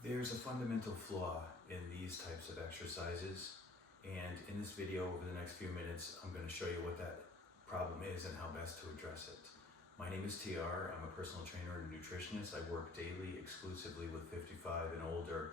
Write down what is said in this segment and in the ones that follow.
There's a fundamental flaw in these types of exercises, and in this video over the next few minutes I'm going to show you what that problem is and how best to address it. My name is TR. I'm a personal trainer and nutritionist. I work daily exclusively with 55 and older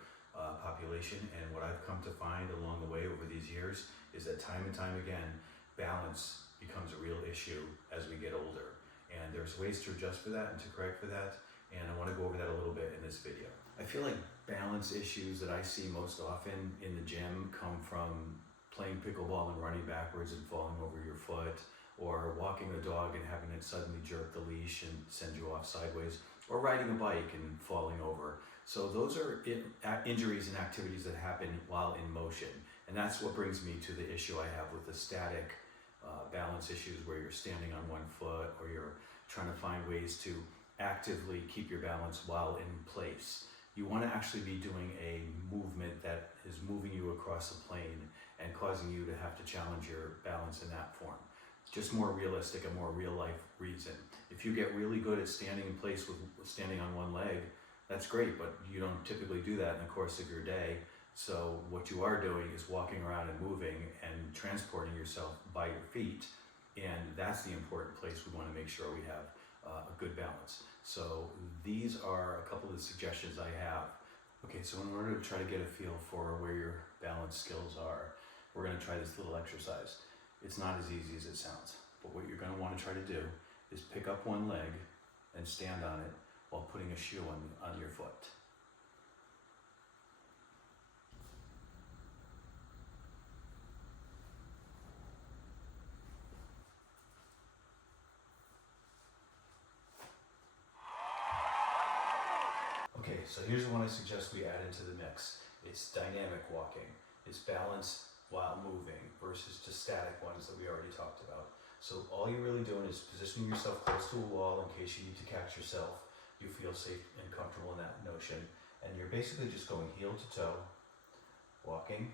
population, and what I've come to find along the way over these years is that time and time again balance becomes a real issue as we get older, and there's ways to adjust for that and to correct for that, and I want to go over that a little bit in this video. I feel like balance issues that I see most often in the gym come from playing pickleball and running backwards and falling over your foot, or walking the dog and having it suddenly jerk the leash and send you off sideways, or riding a bike and falling over. So those are injuries and activities that happen while in motion, and that's what brings me to the issue I have with the static balance issues, where you're standing on one foot or you're trying to find ways to actively keep your balance while in place. You want to actually be doing a movement that is moving you across a plane and causing you to have to challenge your balance in that form. Just more realistic, a more real life reason. If you get really good at standing in place with standing on one leg, that's great, but you don't typically do that in the course of your day. So what you are doing is walking around and moving and transporting yourself by your feet, and that's the important place we want to make sure we have a good balance. So these are a couple of the suggestions I have. Okay, so in order to try to get a feel for where your balance skills are, we're going to try this little exercise. It's not as easy as it sounds, but what you're going to want to try to do is pick up one leg and stand on it while putting a shoe on your foot. Okay, so here's the one I suggest we add into the mix. It's dynamic walking. It's balance while moving versus just static ones that we already talked about. So all you're really doing is positioning yourself close to a wall in case you need to catch yourself. You feel safe and comfortable in that notion. And you're basically just going heel to toe, walking,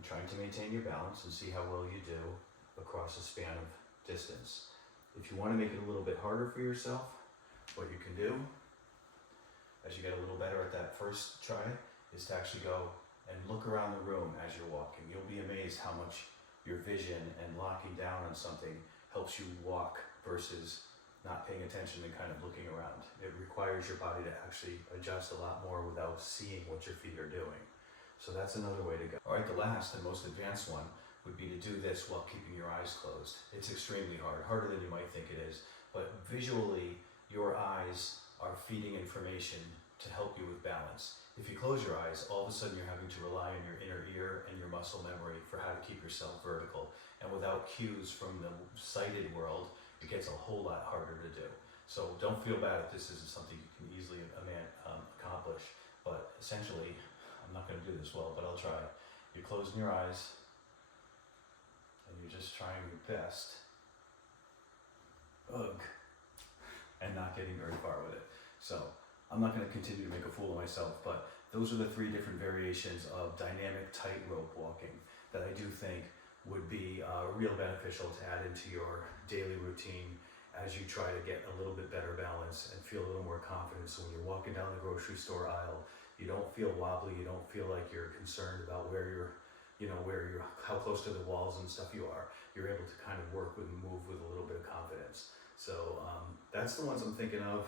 and trying to maintain your balance and see how well you do across a span of distance. If you want to make it a little bit harder for yourself, what you can do as you get a little better at that first try is to actually go and look around the room as you're walking. You'll be amazed how much your vision and locking down on something helps you walk versus not paying attention and kind of looking around. It requires your body to actually adjust a lot more without seeing what your feet are doing. So that's another way to go. All right, the last and most advanced one would be to do this while keeping your eyes closed. It's extremely hard, harder than you might think it is, but visually your eyes are feeding information to help you with balance. If you close your eyes, all of a sudden you're having to rely on your inner ear and your muscle memory for how to keep yourself vertical. And without cues from the sighted world, it gets a whole lot harder to do. So don't feel bad if this isn't something you can easily accomplish. But essentially, I'm not going to do this well, but I'll try. You're closing your eyes, and you're just trying your best. And not getting very far with it. So I'm not going to continue to make a fool of myself, but those are the three different variations of dynamic tightrope walking that I do think would be real beneficial to add into your daily routine as you try to get a little bit better balance and feel a little more confident. So when you're walking down the grocery store aisle, you don't feel wobbly, you don't feel like you're concerned about how close to the walls and stuff you are. You're able to kind of work with and move with a little bit of confidence. So that's the ones I'm thinking of.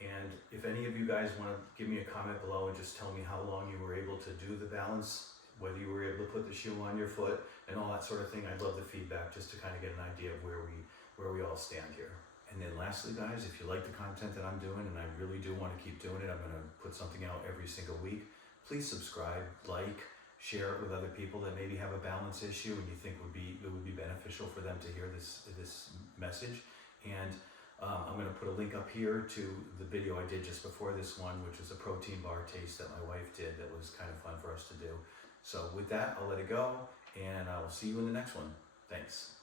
And if any of you guys want to give me a comment below and just tell me how long you were able to do the balance, whether you were able to put the shoe on your foot and all that sort of thing, I'd love the feedback just to kind of get an idea of where we all stand here. And then lastly, guys, if you like the content that I'm doing, and I really do want to keep doing it, I'm going to put something out every single week. Please subscribe, like, share it with other people that maybe have a balance issue and you think it would be beneficial for them to hear this message. And I'm going to put a link up here to the video I did just before this one, which was a protein bar taste that my wife did that was kind of fun for us to do. So with that, I'll let it go, and I will see you in the next one. Thanks.